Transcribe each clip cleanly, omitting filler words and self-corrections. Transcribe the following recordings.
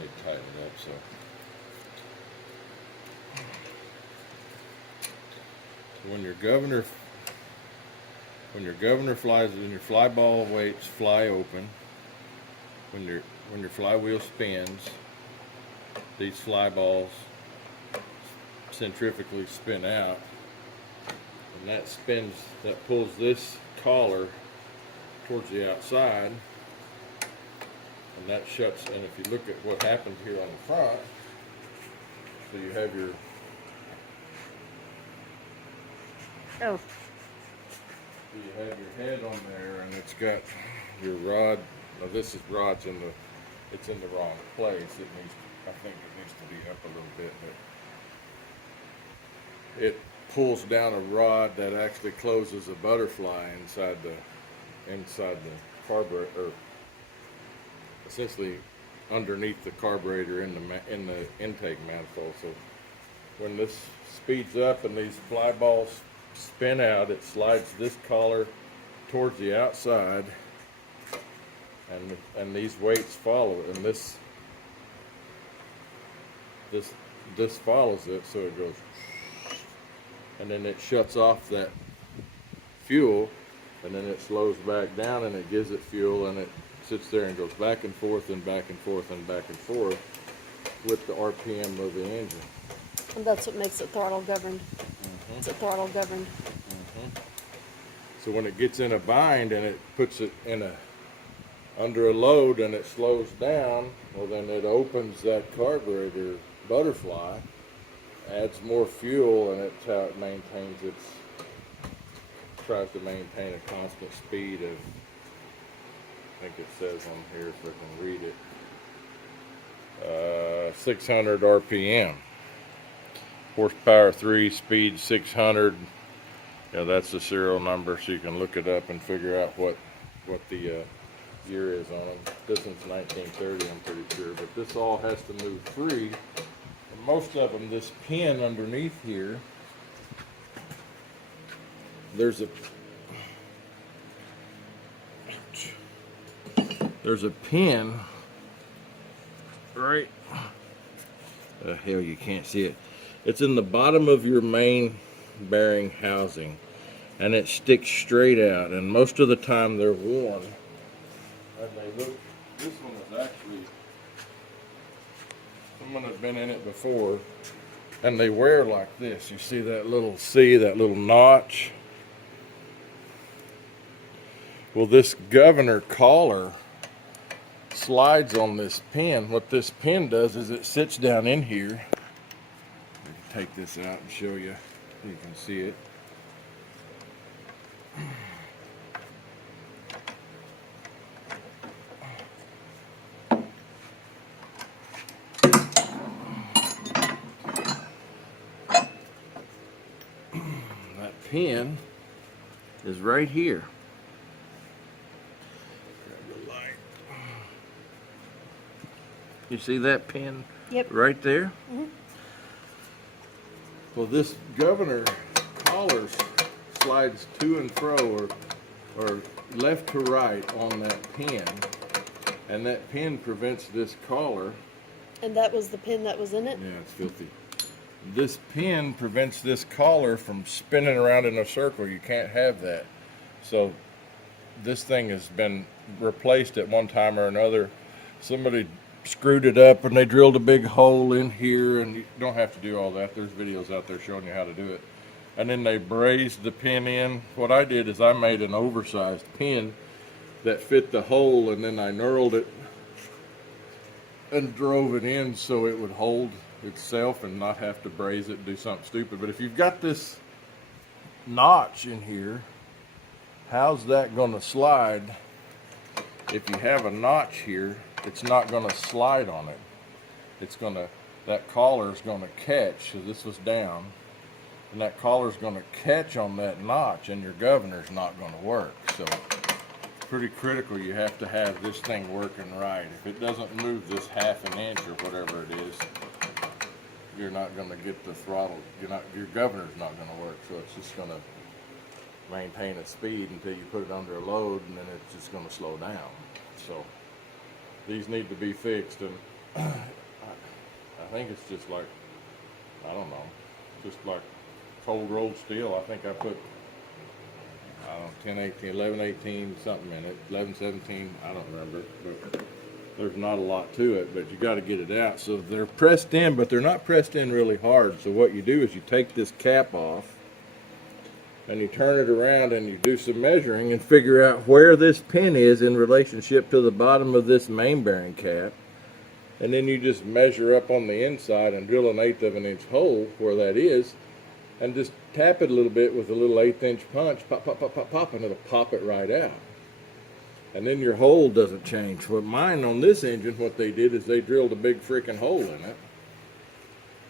need to tighten it up. So when your governor flies, when your fly ball weights fly open, when your flywheel spins, these fly balls centrifugally spin out, and that pulls this collar towards the outside, and that shuts. And if you look at what happened here on the front, so you have your head on there, and it's got your rod. Now this rod's in the wrong place. I think it needs to be up a little bit, but it pulls down a rod that actually closes a butterfly inside the carburetor, or essentially underneath the carburetor in the intake manifold. So when this speeds up and these fly balls spin out, it slides this collar towards the outside, and these weights follow it, and this follows it, so it goes, and then it shuts off that fuel, and then it slows back down, and it gives it fuel, and it sits there and goes back and forth and back and forth and back and forth with the RPM of the engine. And that's what makes it throttle governed. It's a throttle governed. So when it gets in a bind and it puts it under a load and it slows down, well, then it opens that carburetor butterfly, adds more fuel, and it's how it tries to maintain a constant speed of, I think it says on here, if I can read it, 600 RPM. Horsepower 3, speed 600. Yeah, that's the serial number, so you can look it up and figure out what the year is on them. This one's 1930, I'm pretty sure, but this all has to move free. And most of them, this pin underneath here, there's a pin right. Hell, you can't see it. It's in the bottom of your main bearing housing, and it sticks straight out, and most of the time they're worn, and they look, this one is actually, someone has been in it before, and they wear like this. You see that little notch? Well, this governor collar slides on this pin. What this pin does is it sits down in here. Take this out and show you. You can see it. That pin is right here. Grab the light. You see that pin? Yep. Right there? Well, this governor collar slides to and fro, or left to right on that pin, and that pin prevents this collar. And that was the pin that was in it? Yeah, it's filthy. This pin prevents this collar from spinning around in a circle. You can't have that. So this thing has been replaced at one time or another. Somebody screwed it up and they drilled a big hole in here, and you don't have to do all that. There's videos out there showing you how to do it. And then they brazed the pin in. What I did is I made an oversized pin that fit the hole, and then I knurled it and drove it in so it would hold itself and not have to braze it and do something stupid. But if you've got this notch in here, how's that going to slide? If you have a notch here, it's not going to slide on it. That collar is going to catch. So this was down, and that collar is going to catch on that notch, and your governor's not going to work. So pretty critical. You have to have this thing working right. If it doesn't move this half an inch or whatever it is, you're not going to get the throttle. Your governor's not going to work. So it's just going to maintain a speed until you put it under a load, and then it's just going to slow down. So these need to be fixed, and I think it's just like, I don't know, just like cold rolled steel. I think I put, I don't know, 10, 18, 11, 18, something in it, 11, 17, I don't remember, but there's not a lot to it, but you got to get it out. So they're pressed in, but they're not pressed in really hard. So what you do is you take this cap off and you turn it around and you do some measuring and figure out where this pin is in relationship to the bottom of this main bearing cap. And then you just measure up on the inside and drill an 1/8 of an inch hole where that is, and just tap it a little bit with a little 1/8 inch punch, pop, pop, pop, pop, pop, and it'll pop it right out. And then your hole doesn't change. But mine on this engine, what they did is they drilled a big freaking hole in it.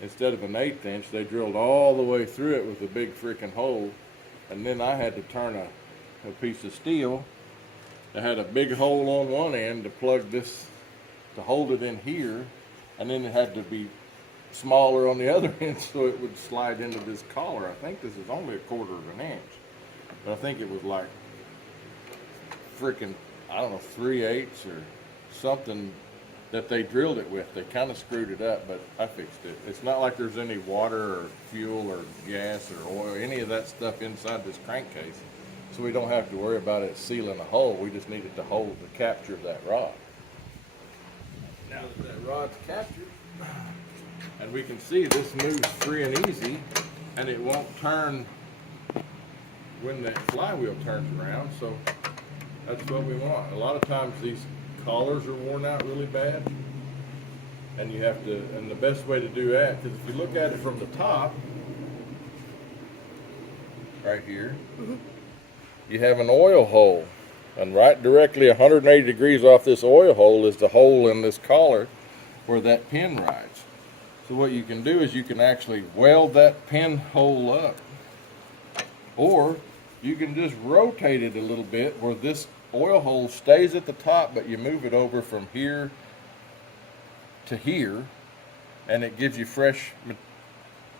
Instead of an 1/8 inch, they drilled all the way through it with a big freaking hole. And then I had to turn a piece of steel that had a big hole on one end to plug this, to hold it in here, and then it had to be smaller on the other end so it would slide into this collar. I think this is only 1/4 of an inch, but I think it was like freaking, I don't know, 3/8 or something that they drilled it with. They kind of screwed it up, but I fixed it. It's not like there's any water or fuel or gas or oil, any of that stuff inside this crankcase, so we don't have to worry about it sealing a hole. We just need it to hold the capture of that rod. Now that rod's captured, and we can see this moves free and easy, and it won't turn when that flywheel turns around, so that's what we want. A lot of times these collars are worn out really bad, and you have to, and the best way to do that, because if you look at it from the top, right here, you have an oil hole. And right directly 180 degrees off this oil hole is the hole in this collar where that pin rides. So what you can do is you can actually weld that pin hole up, or you can just rotate it a little bit where this oil hole stays at the top, but you move it over from here to here, and it gives you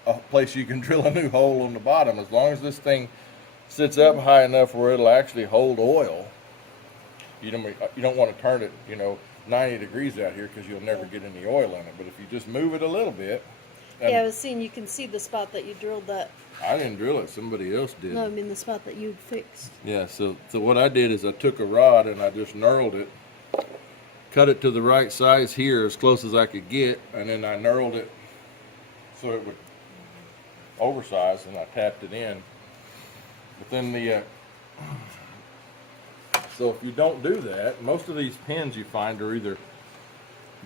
a place you can drill a new hole on the bottom. As long as this thing sits up high enough where it'll actually hold oil. You don't want to turn it, 90 degrees out here, because you'll never get any oil in it. But if you just move it a little bit. Yeah, I was seeing, you can see the spot that you drilled that. I didn't drill it, somebody else did. No, I mean the spot that you fixed. Yeah, so what I did is I took a rod and I just knurled it, cut it to the right size here as close as I could get, and then I knurled it so it would oversize, and I tapped it in. But then so if you don't do that, most of these pins you find are either,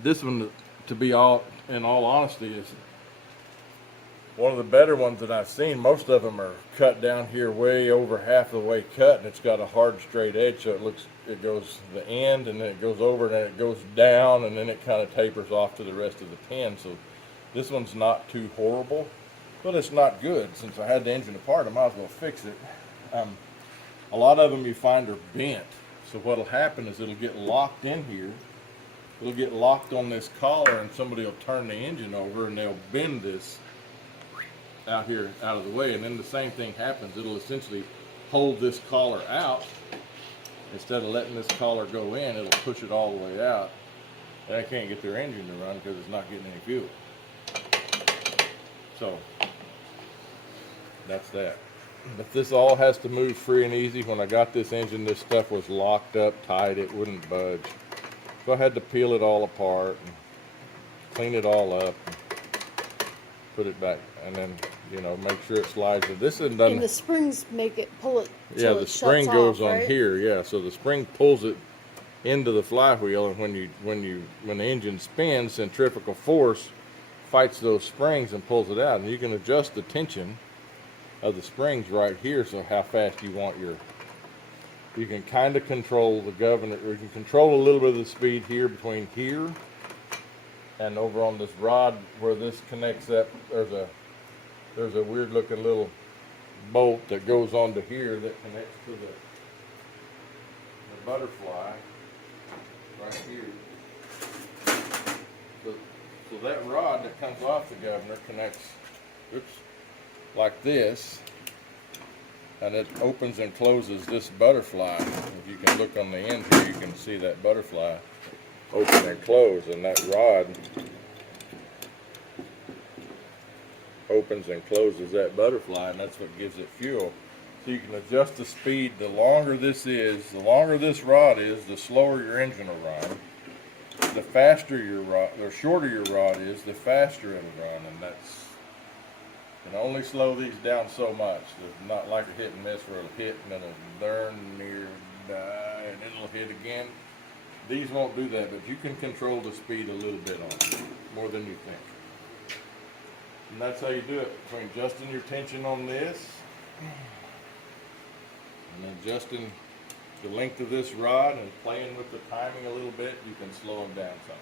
this one, to be in all honesty, is one of the better ones that I've seen. Most of them are cut down here way over half the way cut, and it's got a hard straight edge, so it goes to the end, and then it goes over, and then it goes down, and then it kind of tapers off to the rest of the pin. So this one's not too horrible, but it's not good. Since I had the engine apart, I might as well fix it. A lot of them you find are bent. So what'll happen is it'll get locked in here. It'll get locked on this collar, and somebody will turn the engine over and they'll bend this out here out of the way, and then the same thing happens. It'll essentially hold this collar out. Instead of letting this collar go in, it'll push it all the way out. And they can't get their engine to run because it's not getting any fuel. So that's that. But this all has to move free and easy. When I got this engine, this stuff was locked up tight. It wouldn't budge. So I had to peel it all apart and clean it all up and put it back, and then make sure it slides. This isn't done. And the springs make it pull it. Yeah, the spring goes on here. Yeah, so the spring pulls it into the flywheel, and when the engine spins, centrifugal force fights those springs and pulls it out. And you can adjust the tension of the springs right here, so how fast you want you can kind of control the governor, or you can control a little bit of the speed here between here and over on this rod where this connects up. There's a weird looking little bolt that goes onto here that connects to the butterfly right here. So that rod that comes off the governor connects, like this, and it opens and closes this butterfly. If you can look on the end here, you can see that butterfly. open and close, and that rod opens and closes that butterfly, and that's what gives it fuel. So you can adjust the speed. The longer this rod is, the slower your engine will run. The faster your rod, or shorter your rod is, the faster it'll run, and that's, you can only slow these down so much. It's not like a hit and miss where it'll hit and then it'll burn near die and then it'll hit again. These won't do that, but you can control the speed a little bit on them, more than you think. And that's how you do it, between adjusting your tension on this and adjusting the length of this rod and playing with the timing a little bit, you can slow them down some.